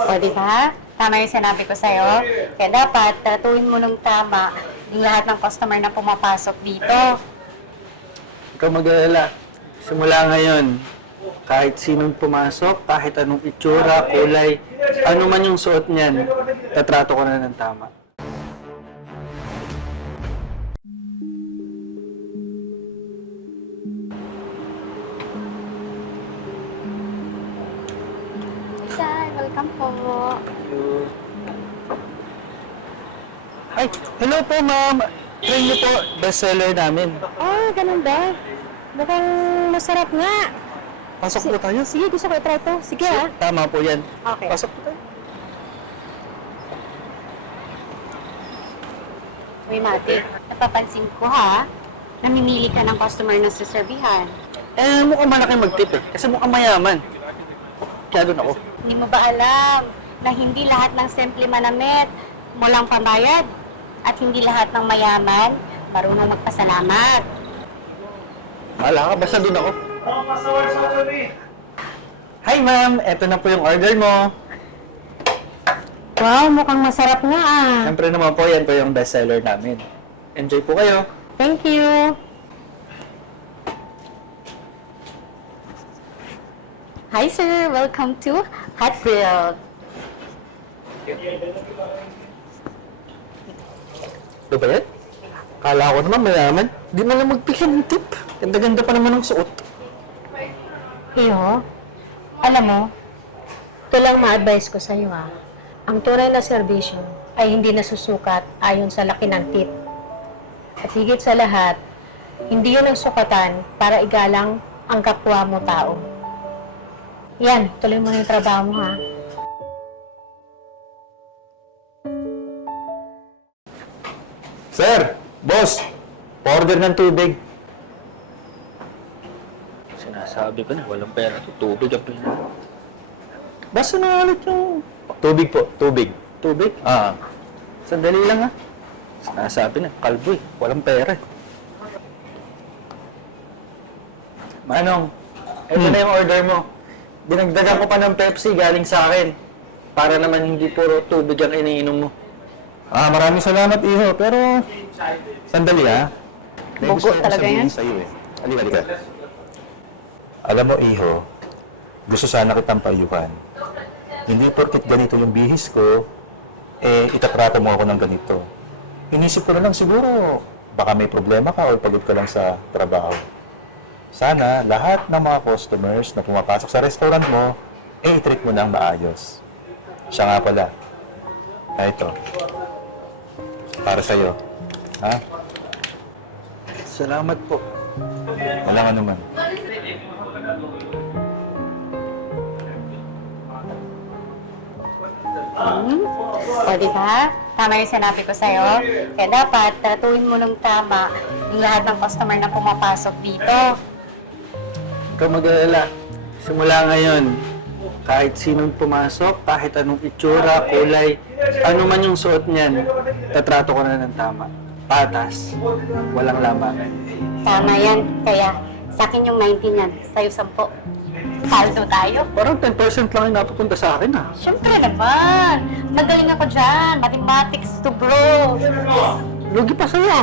O, di ba? Tama yung sinabi ko sa'yo. Kaya dapat, tratuhin mo ng tama yung lahat ng customer na pumapasok dito. Ikaw mag-alala. Simula ngayon, kahit sinong pumasok, kahit anong itsura, kulay, ano man yung suot niyan, tatrato ko na ng tama. Hi, welcome po. Ay, hello po ma'am. Try niyo po, bestseller namin. Oh, ganun ba? Mukhang masarap nga. Pasok po tayo. Sige, gusto ko i-try to. Sige ah. Tama po yan. Okay. Pasok po tayo. Uy, Mati, napapansin ko ha, namimili ka ng customer na saservihan. Eh, mukhang malaki mag-tip eh. Kasi mukhang mayaman. Kaya doon ako. Hindi mo ba alam na hindi lahat ng simple manamit walang pambayad at hindi lahat ng mayaman marunong magpasalamat? Wala ka, basta doon ako. Hi ma'am, eto na po yung order mo. Wow, mukhang masarap nga ah. Siyempre naman po, yan po yung bestseller namin. Enjoy po kayo. Thank you. Hi sir, welcome to Hot Grill. Ano ba yan? Kala ko naman mayaman. Di mo lang magpigyan ng tip. Ganda-ganda pa naman ang suot. Iyo, alam mo, ito lang ma-advise ko sa iyo ha. Ang tunay na serbisyo ay hindi nasusukat ayon sa laki ng tip. At higit sa lahat, hindi yun ang sukatan para igalang ang kapwa mo tao. Yan, tuloy mo na yung trabaho mo ha. Sir! Boss! Order ng tubig. Sinasabi ko na, walang pera to. Tubig ang pera. Basta na ulit yung... Tubig po, tubig. Tubig? Ah. Sandali lang ha. Sinasabi na, kalbo eh. Walang pera eh. Manong, ito na yung order mo. Dinagdagan ko pa ng Pepsi galing sa akin. Para naman hindi puro tubig ang iniinom mo. Maraming salamat, Iho. Pero, sandali ha. May Bugo gusto akong talaga sabihin yan. sa'yo eh. Halika. Alam mo, Iho, gusto sana kitang payuhan. Hindi porkit ganito yung bihis ko, itatrato mo ako ng ganito. Inisip ko na lang siguro, baka may problema ka o pagod ka lang sa trabaho. Sana, lahat ng mga customers na pumapasok sa restaurant mo, i-treat mo ng maayos. Siya nga pala. Ito. Para sa'yo. Ha? Salamat po. Wala nga naman. O, di ba? Tama yung sinabi ko sa'yo. Kaya dapat, tratuhin mo ng tama yung lahat ng customer na pumapasok dito. Ikaw mag-alala. Simula ngayon, kahit sinong pumasok, kahit anong itsura, kulay, ano man yung suot niyan, tatrato ko na ng tama. Patas. Walang laman. Tama yan. Kaya, sa akin yung 19 yan. Sa'yo 10. Paldo tayo. Parang 10% lang yung napupunta sa akin ah. Siyempre naman. Magaling ako dyan. Mathematics to bro. Lugi pa sa'yo.